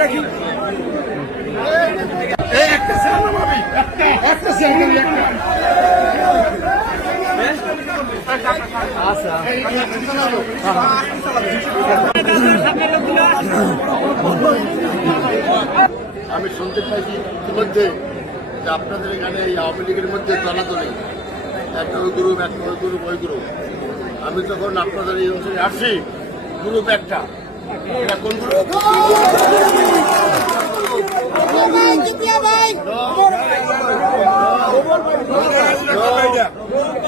দেখি আমি শুনতে পাইছি ইতিমধ্যে যে আপনাদের এখানে এই আওয়ামী লীগের মধ্যে দলাদলি একটা ওই গ্রুপ একটা ওই গ্রুপ ওই গ্রুপ। আমি যখন আপনাদের এই অঞ্চলে আসছি গ্রুপ একটা, এটা কোন গ্রুপ?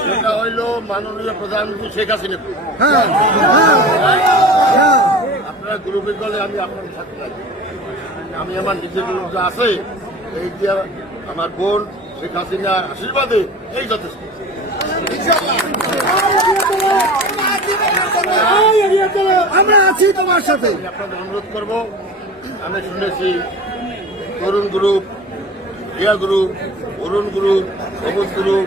সেটা হইল মাননীয় প্রধানমন্ত্রী শেখ হাসিনা। আপনারা গ্রুপের দলে আমি আপনাদের সাথে থাকি। আমি আমার নিজের গ্রুপ যা আছে এই যে আমার বোন শেখ হাসিনার আশীর্বাদে এই যথেষ্ট। আমরা আছি তোমার সাথে। আপনাদের অনুরোধ করব, আমি শুনেছি তরুণ গ্রুপ, রিয়া গ্রুপ, অরুণ গ্রুপ, সবুজ গ্রুপ,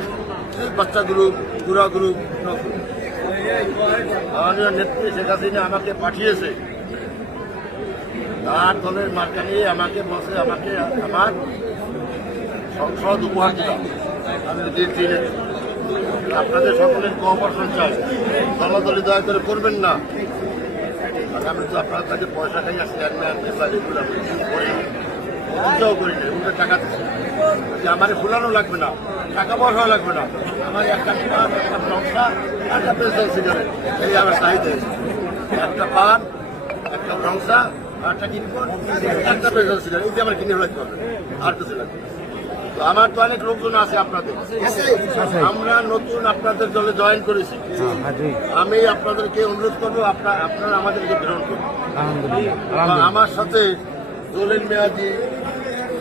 বাচ্চা গ্রুপ, গুড়া গ্রুপ, মাননীয় নেত্রী শেখ হাসিনা আমাকে পাঠিয়েছে। তার দলের মার্কা নিয়ে আমাকে বসে আমাকে আমার সংসদ উপহার দিলাম। আমি দিয়েছি আপনাদের সকলের কোঅপারেশন চাই, দলাদলি দয়া করে করবেন না। আমি তো আপনার কাছে পয়সা খাই আর চেয়ারম্যান এগুলো করি না, এগুলো টাকা দিচ্ছি যে আমার ফুলানো লাগবে না, টাকা পয়সাও লাগবে না। আমার একটা পান, একটা লঙ্কা, একটা পেন্সিল সিগারেট, এই আমার চাহিদা। একটা পান, একটা লঙ্কা, একটা কিনবন, একটা পেন্সিল সিগারেট, এই যে আমার কিনে লাগতে হবে, আর কিছু লাগবে। তো আমার তো অনেক লোকজন আছে আপনাদের, আমরা নতুন আপনাদের দলে জয়েন করেছি। আমি আপনাদেরকে অনুরোধ করবো আপনারা আমাদেরকে গ্রহণ করুন। আমার সাথে দলিল মেয়াদি,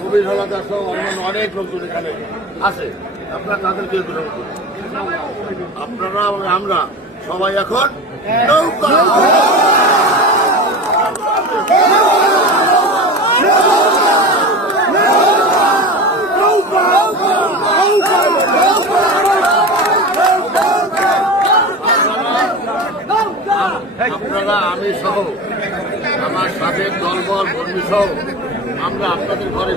কবির হলাদার সহ অন্যান্য অনেক লোকজন এখানে আছে, আপনারা তাদেরকে গ্রহণ করুন। আপনারা আমরা সবাই এখন নৌকা। আপনারা আমি সহ আমার সাথে দলবল কর্মী সহ আমরা আপনাদের ঘরে